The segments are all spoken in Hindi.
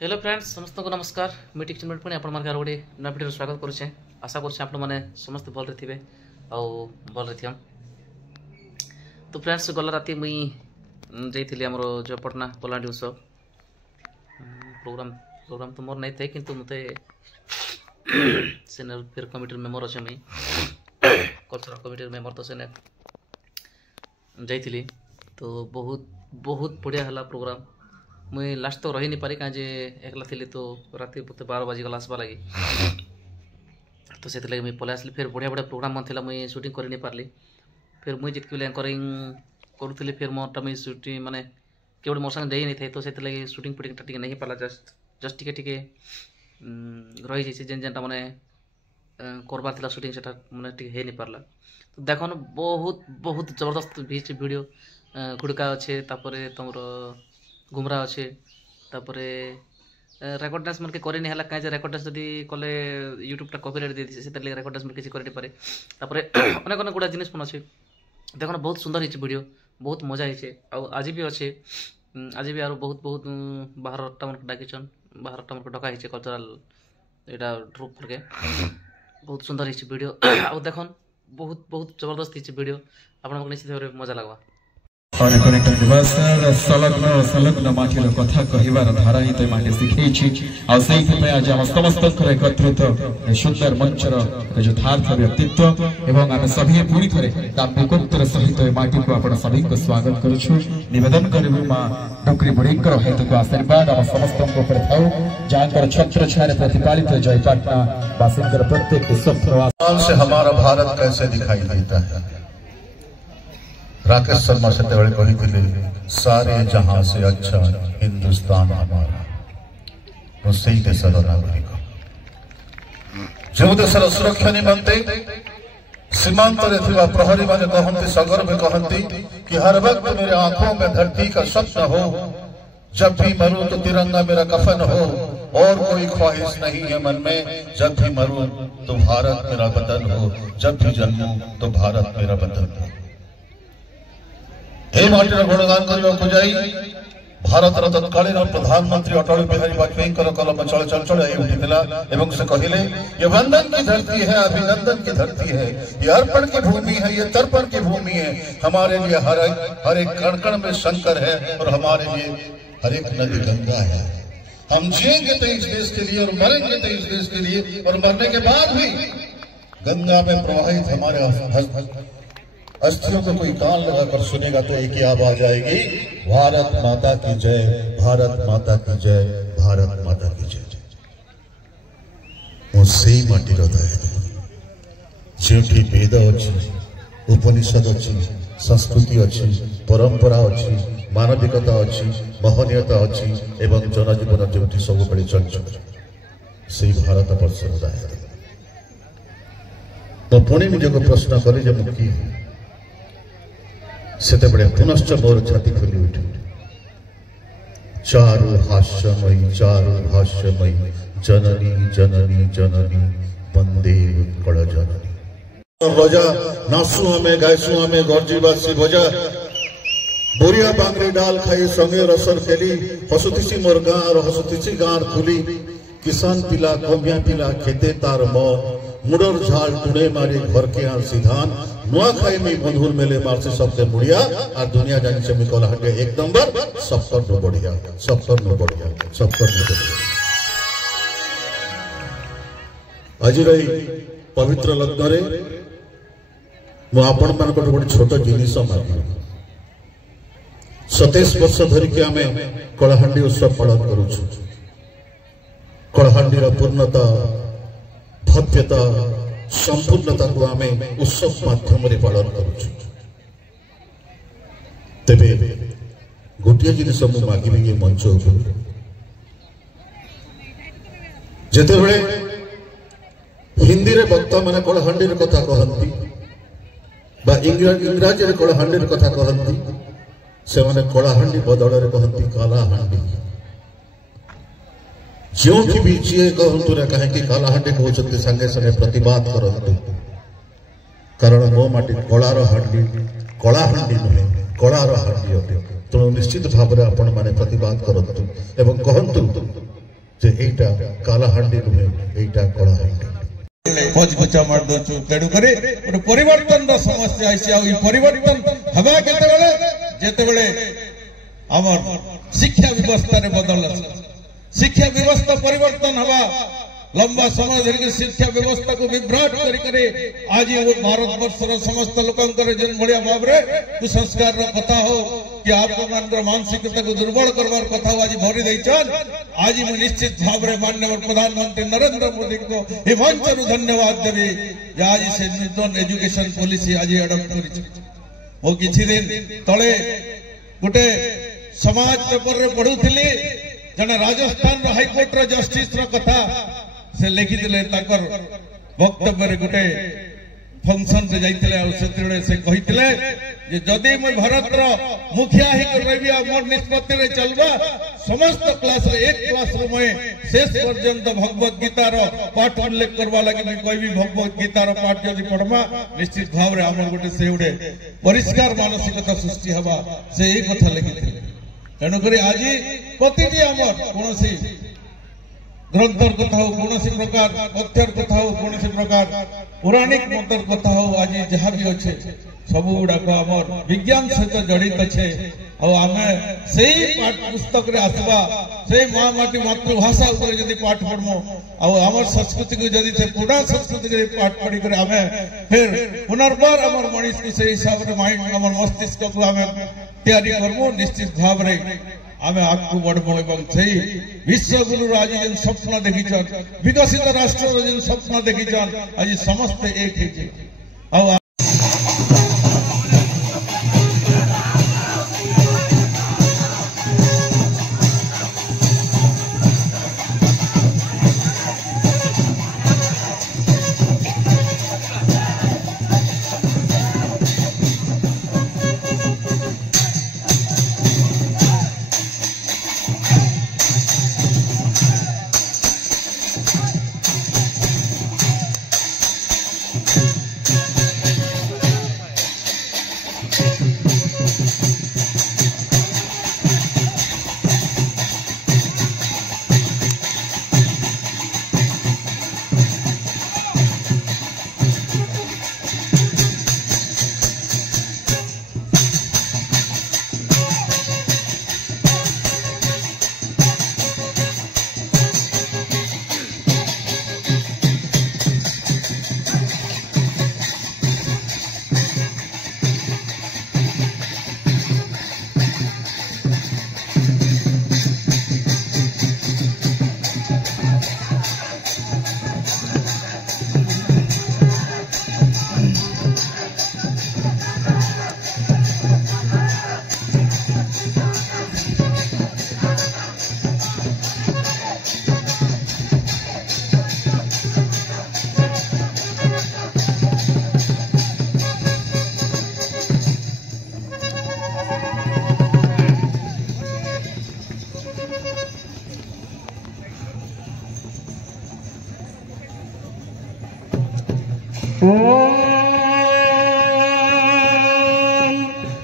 हेलो फ्रेंड्स समस्त को नमस्कार मुझे टिक्चर मिनट पुणी आपण गोटे नया भिडियो स्वागत करुचे। आशा कर समस्त भल थे भल रही। तो फ्रेंड्स गला राति मुई जाइली आमर जो पटना कलाहांडी उत्सव प्रोग्राम तो मोर नहीं थे किंतु मते सेने फिर कमिटी मेम्बर अच्छे मुई कल्चरल कमिटी मेम्बर तो सेने जाइली। तो बहुत बढ़िया है प्रोग्राम। मुई लास्ट तो रही नहीं पारी कहीं एकला थी तो राति 12 बाजिगला आसवा लगी। तो से मुझे पलि आसली। फिर बढ़िया बढ़िया प्रोग्राम मन थी मुई शूटिंग कर नहीं पारली। फिर मुई जितकी एंकरिंग करूली फिर मोटा मुई शूटिंग माने किए गोटे मोर संगे जाई नहीं थे। तो से शूटिंग फुटिंग टी नहीं पाला जस्ट टिके रही जाइए जेन जेनटा मैंने करबार था शूटिंग से मैंने टे नहीं पारला। तो देखो बहुत जबरदस्त बीच वीडियो गुड़का अच्छे तुम घुमरा अच्छे रेकर्ड डांस मन के करे नहीं है कहीं रेकर्ड डांस जदि कले यूट्यूब टा कॉपीराइट दे से रेकर्ड डांस किसी करे पारे। अनेक अनेक गुड़ा जिनिस अच्छे देखो बहुत सुंदर है वीडियो बहुत मजा है। आज भी अच्छे आज भी बहुत बाहर मन डाकिछन बाहर मन डका है कल्चरल यहाँ ट्रुप करके बहुत सुंदर है वीडियो। आ देखन बहुत जबरदस्त है वीडियो आपन निश्चित भाव मजा लगवा। संलग्न माटीर कथा कहबार धारा ही तो माटी शिखी आज आम समस्त एकत्रित सुंदर मंचर यथार्थ व्यक्तित्व एवं आम सभी पूरी थे दाम्भिकोत्तर सहित माटी को आप सभी को स्वागत करुछु। निवेदन करूँ माँ डोकरी बुढ़ी हेतु आशीर्वाद आम समस्त जहाँ छत्र छाया प्रतिपालित जयपाटना बासिंदर प्रत्येक स्वप्न से हमारा भारत कैसे दिखाई देता है। राकेश शर्मा से कही सारे जहां से अच्छा हिंदुस्तान हमारा तो सही देशर नागरिक जो देशर सुरक्षा निमंते सीमांत प्रहरी माने कहती सगर्भ कहती कि हर वक्त मेरे आंखों में धरती का स्वप्न हो। जब भी मरूं तो तिरंगा मेरा कफन हो और कोई ख्वाहिश नहीं है मन में। जब भी मरूं तो भारत मेरा वतन हो। जब भी जन्मूं तो भारत मेरा वतन हो। हे माटीर गुणगान करने जाई भारत तत्कालीन प्रधानमंत्री अटल बिहारी वाजपेयी कलम चल चल चल उठीला एवं से कहले ये वंदन की धरती है अभिनंदन की धरती है। ये अर्पण की भूमि है ये तर्पण की भूमि है। हमारे लिए हर एक कण कण में शंकर है और हमारे लिए हर एक नदी गंगा है। हम जिएंगे तो इस देश के लिए और मरेंगे तो इस देश के लिए और मरने के बाद भी गंगा में प्रवाहित हमारे अस्थियों को कोई कान लगाकर सुनेगा तो एक ही आवाज आएगी भारत माता की जय भारत माता की जय भारत माता की जय। से माटीर जो वेद अच्छी उपनिषद अच्छी संस्कृति अच्छी परंपरा अच्छी मानविकता अच्छी महनीयता अच्छी एवं जनजीवन जो सब बड़े चंचल से भारत वर्ष तो पुणी निजक प्रश्न करी जब मुक्ति सेते बड़े पुनश्च मोर छाती खुली उठी चारु हास्यमयी जननी जननी जननी वंदे उत्कल जननी। बजा नासु हमें गायसु हमें गर्जीवासी बजा बोरिया बांगरी डाल खाई संगे रसर खेली हसुतिसी मोर गाँ और हसुतिसी गाँ खुली किसान पिला कमिया पिला खेते तार मो मुडर झाल टुडे मारे घर के आर सिधान नुआ खाई में बंधुर मेले मार से सबसे मुड़िया और दुनिया जानी से मी कलाहांडी एक नंबर सबकर नु बढ़िया सबकर नु बढ़िया सबकर नु बढ़िया। आज रही पवित्र लग्न रे मु आपण मान को गोटे छोट जिनिस मागी 27 वर्ष धरिक आम कलाहांडी उत्सव पालन करूछु। कलाहांडी पूर्णता भव्यता संपूर्णता को आम उत्सव माध्यम पालन करुछु। तेबे गोटे जिनिस मु मागिबी ये मंच जेते बेले हिंदी रे वक्ता माने कलाहांडी कथा कहती बा इंग्राजी रे कलाहांडी कथा कहती से माने कलाहांडी बदल रे कहती कालाहांडी। जो भी जी कहतु ना कहीं कालाहांडी कहते संगे संगे प्रतिवाद करतु कारण मो माटी कलार हांडी कलाहांडी नुहे कलार हांडी अटे। तेणु निश्चित भाव में आपण मैंने प्रतिवाद करतु एवं कहतु जे एटा कालाहांडी नुहे एटा कलाहांडी पचपचा मार दो तेणु करे गोटे परिवर्तन समस्या आसी आ परिवर्तन हवा केतेबेले जेतेबेले हमर शिक्षा व्यवस्था रे बदल शिक्षा व्यवस्था परिवर्तन हवा लंबा समय धरिक शिक्षा व्यवस्था को विभ्राट करी आज भारत वर्षर समस्त लोकंकर जेन बढ़िया भाव रे कुसंस्कार कथा हो कि आप मानसिकता को दुर्बल करवार कथा आज भरी देछन आज मैं निश्चित भाव रे माननीय प्रधानमंत्री नरेंद्र मोदी को ए मंच रु धन्यवाद देबी आज से नूतन एजुकेशन पॉलिसी आज अडॉप्ट करिछि ओ किछि दिन तळे गोटे समाज पेपर रे पढुथिली जने राजस्थान हाईकोर्ट रे जस्टिस रो कथा से लिखिले वक्तव्य गोटे फंक्शन से जाते से कही जदि मैं भारत मुखिया ही रही मोर निष्पत्ति रे चलवा समस्त क्लास रे एक क्लास रो मैं शेष पर्यंत भगवत गीता रो पाठ उल्लेख करवा लगे मैं कोई भगवत गीता रो पाठ यदि पढ़मा निश्चित भाव रे हमर गोटे से उडे परिष्कार मानसिकता सृष्टि हवा से एक कथा लिखिले तेणु करी आज प्रतिटी हमर कोनोसी ग्रंथर कथा हो कौन प्रकार तथ्यर कथा हो कौन प्रकार पौराणिक मंत्र कथा हो आज जहाँ भी अच्छे सब गुड़ाक आमर विज्ञान सहित जड़ित अच्छे आमे से पाठ पुस्तक रे आसवा से माँ माटी मातृभाषा ऊपर जदि पाठ पढ़मो आमर संस्कृति को जदि से पुराना संस्कृति के पाठ पढ़ी कर आमे फिर पुनर्बार आमर मनीष को से हिसाब रे माइंड आमर मस्तिष्क को आमे तैयारी करमो निश्चित भाव रे आमे आगु बढ़बो एवं सही विश्वगुरु आज जेन स्वप्न देखिछन विकसित राष्ट्र जेन स्वप्न देखिछन आज समस्त एक है आ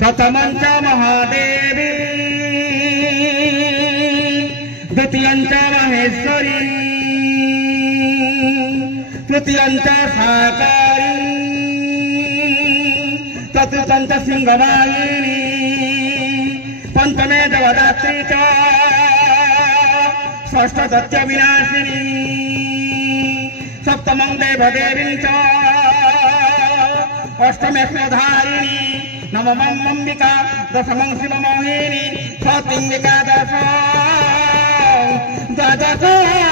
प्रथमंच महादेवी द्वितीयंच महेश्वरी तृतीयंच साकारी चतुर्थंच सिंहवाहिनी पंचमे देवदात्री च षष्ठ दत्य विनाशिनी सप्तमं देवदेवी च अष्टमे धारिणी नवमं अंबिका दशमं शिवमोहिनी सतिंबिका दश द्वादश दुर्गा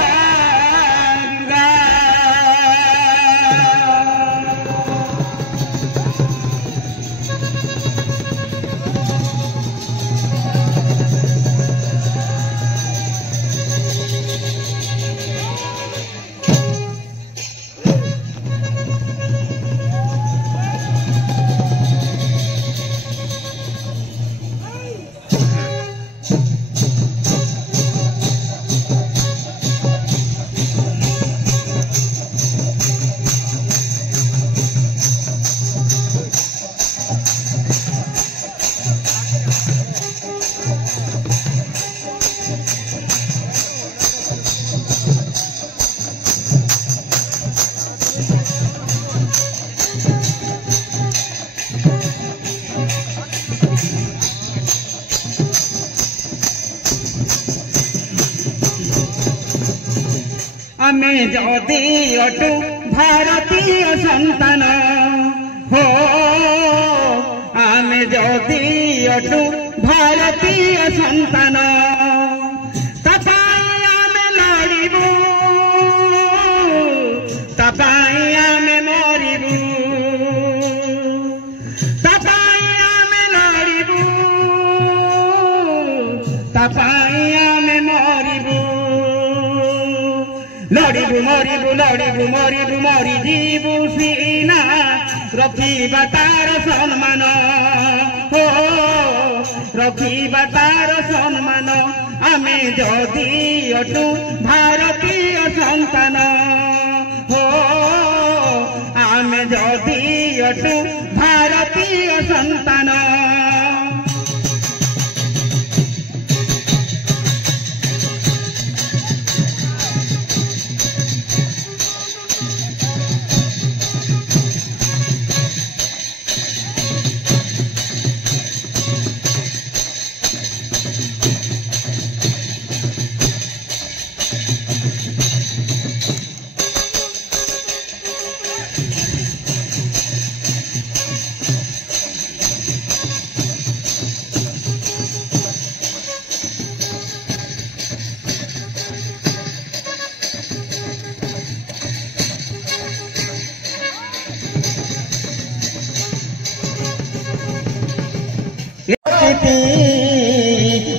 आमे जदि अटु भारतीय संतान हो आमे जदि अटु भारतीय संतान तपाई आमे लड़िबू तपाई आमे मरिबू तपाई आमे लड़िबू तपाई आमे मरिबू लड़िबू मरिबू लड़िबू मरिबू मरी जीवू सीना रखिबा तार सम्मान हो रखिबा तार सम्मान आमे जदि अटु भारतीय संतान हो आमे जदि अटु भारतीय संतान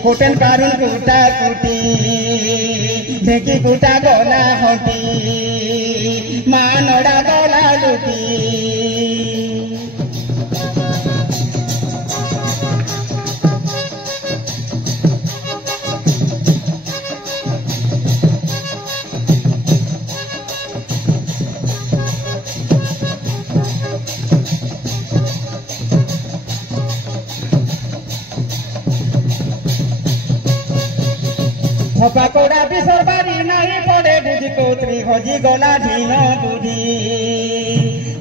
होटल कारुन कुटा कुटी ढेकी कुटा गला हटी मानड़ा गला लुटी थपा कोड़ा बिसर बारी नहीं पड़े बुझी कोत्री हजी गला ढीन बुझी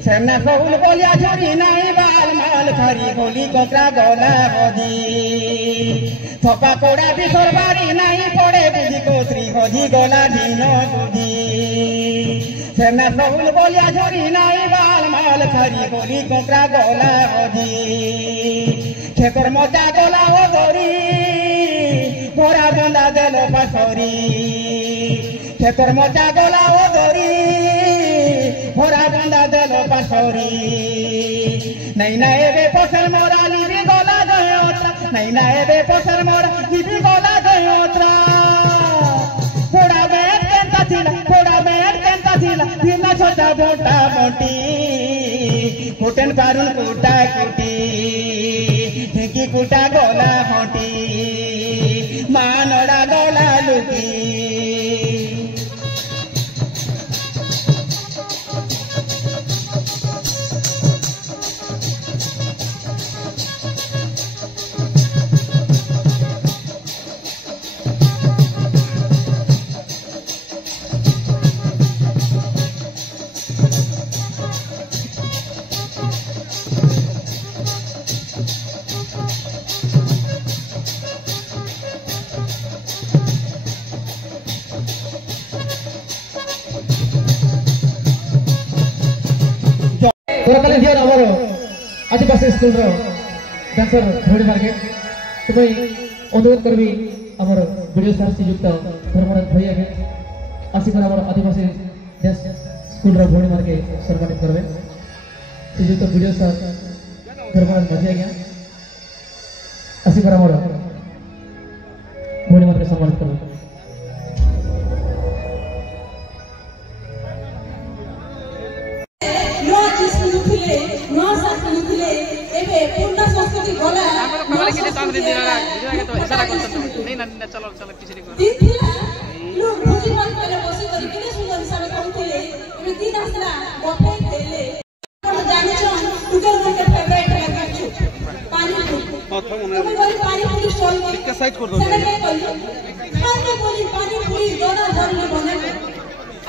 सेमना फौल बोलिया झुरी नहीं बाल माल खरी गोली कोकरा गला हजी थपा कोड़ा बिसर बारी नहीं पड़े बुझी कोत्री हजी गला ढीन बुझी सेमना फौल बोलिया झुरी नहीं बाल माल खरी गोली कोकरा गला हजी खेतर मोटा गला हो गोरी पोरा बंदा देल पसरी खेतर मजा गला ओ दरी पोरा बंदा देल पसरी नहीं ना एबे पसर मोरा लिबी गला गयोत्रा नहीं ना एबे पसर मोरा लिबी गला गयोत्रा पोड़ा बैठ केंता थिला थिना छोटा मोटा मोटी कुटन कारुन कुटा कुटी ढेकी कुटा गला हटी मानड़ा गला लुकी आदिवासी स्कूल डांसर भोड़ी मार्के तुम्हें अनुरोध करबी आमर वीडियो स्टार श्रीयुक्त धर्मनाथ भैया के आसिकर आमर आदिवासी डांस स्कूल भोड़ी मार्के सम्मानित करबे श्रीयुक्त वीडियो स्टार धर्मनाथ भैया के आसिकर आमर भोड़ी मार्के सम्मानित करबे पूर्ण संस्कृति गला लोग भोजी मान पहले बसी करी किने सुंदर हिसाब कहथिले एमे दिन आसला बफे खेले आपण जानि छन टुगल के फेवरेट लगा छु पानी पूरी गरी पानी पूरी स्टॉल में के साइड कर दो खाने बोली पानी पूरी दोना धरले बने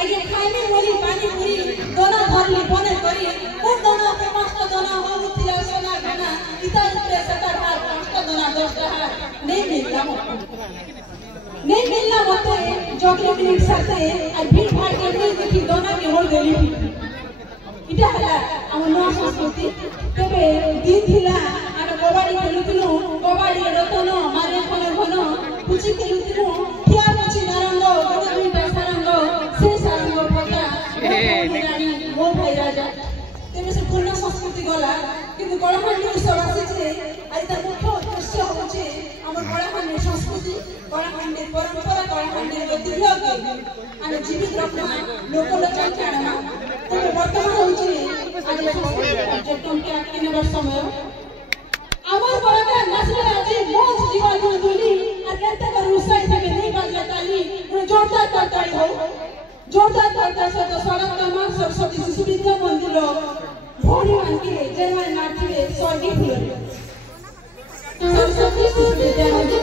आगे खाने बोली पानी पूरी दोना धरले बने करी को दोना पे पांच दोना हो उठिला सोना गाना इता इतने 7 हार 5 दोना 10 हार नहीं मिलना मते चॉकलेट एक साथे आ भीड़ भाड़ के नहीं देखी दोना के होल देली इटा हला हम नवा संस्कृति तबे दी थिला आरो कबाडी खेलुतिनु कबाडी रतन मारे खने घन पुची खेलुतिनु किया पुची नारंग कदमी बेसारंग से सारंग पता रानी मो भाई राजा तेमे से पूर्ण संस्कृति गला किंतु कलाहांडी उत्सव आसीछे आज तार मुख्य उद्देश्य होचे हमर कलाहांडी संस्कृति कलाहांडी परंपरा कलाहांडी ঐতিহ্যকে আমি জীবিত রাখা লোকলোচন ছাড়া তবে বর্তমান হচ্ছে আজ সংস্কৃতি পর্যটনকে আটকে নেবার সময় আমার বড়টা নাচলে আজি মঞ্চ জীবন তুলি আর কেতে করে উৎসাহ থেকে নেই বাজলে তালি মানে জোরদার তালি হোক জোরদার তালি সাথে সড়ক কামা সরস্বতী শিশু বিদ্যা মন্দির ভৌরি মানকে যেমন নাচবে স্বর্গে ফুলে সরস্বতী শিশু বিদ্যা মন্দির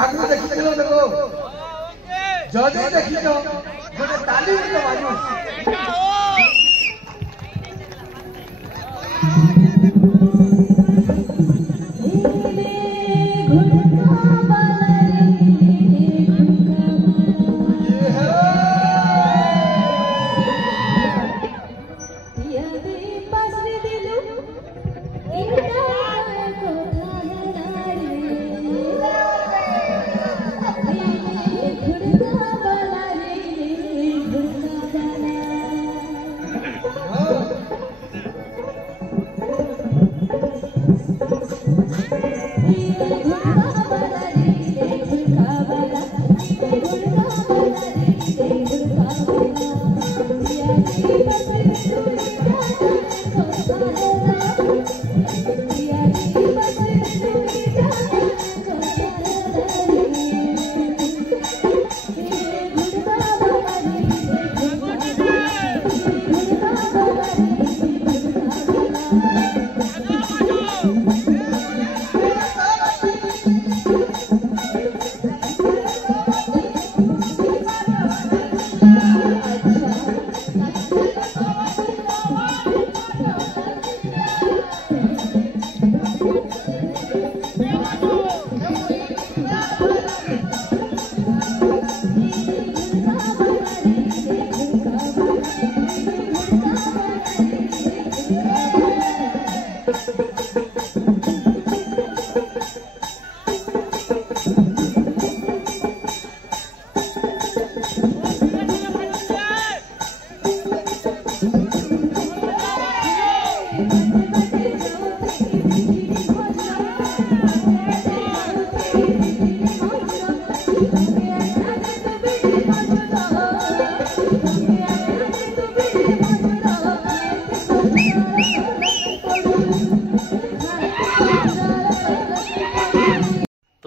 आगू देखिलो देखो जदि देखिलो गोटे ताली तो बाजू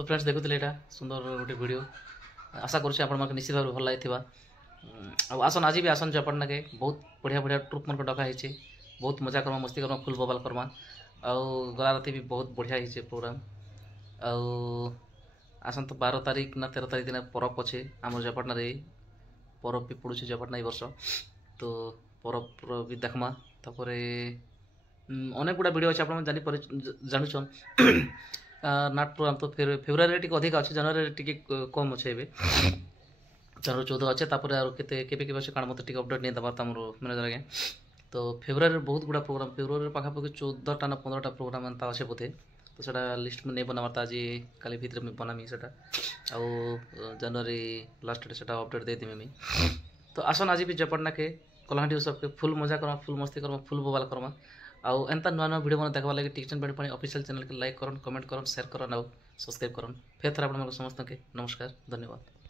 फ्रेंड्स देखुले यहाँ सुंदर गोटे वीडियो आशा करुच्छे आपण निश्चित भाव भल लगी आसन आज भी आसन जयपाटना के बहुत बढ़िया बढ़िया ट्रुप मन को डका है बहुत मजा करमा मस्ती करमा फुल बबाल करमा आउ गला राति भी बहुत बढ़िया है प्रोग्राम आउ आसन तो 12 तारीख ना 13 तारीख दिन परब अच्छे आम जयपाटना परब भी पड़ुचे जयपाटना वर्ष तो परब भी देखमा तापर अनेक गुड़ा वीडियो अच्छे आप जानून नाट प्रोग्राम तो फिर फेब्रुआरी टी अधिक अच्छे जनवरी टी कम अच्छे ए जनवरी 14 अच्छे केबे अच्छे कारण मत अपडेट नहीं दबार तुम मैनेजर आगे तो फेब्रुआरी बहुत गुड़ा प्रोग्राम फेब्रुआरी पाखापाखि 14टा ना 15टा प्रोग्राम एंता अच्छे बोधे तो सेटा लिस्ट में नहीं बनाबार आज काली भितर मुझे बनामी सेटा आउ जनवरी लास्ट डे सेटा अपडेट दे देमी तो आसन आज भी जयपाटना के कलाहांडी उत्सव के फुल मजा करमा फुल मस्ती करमा फुल बबाल करमा आउ एंता नुआ नुआ वीडियो देखा लगे टिक्सन बेड पानी ऑफिशियल चैनल के लाइक करन कमेंट करन शेयर करन आउ सब्सक्राइब करन फेर थर आप समस्त के नमस्कार धन्यवाद।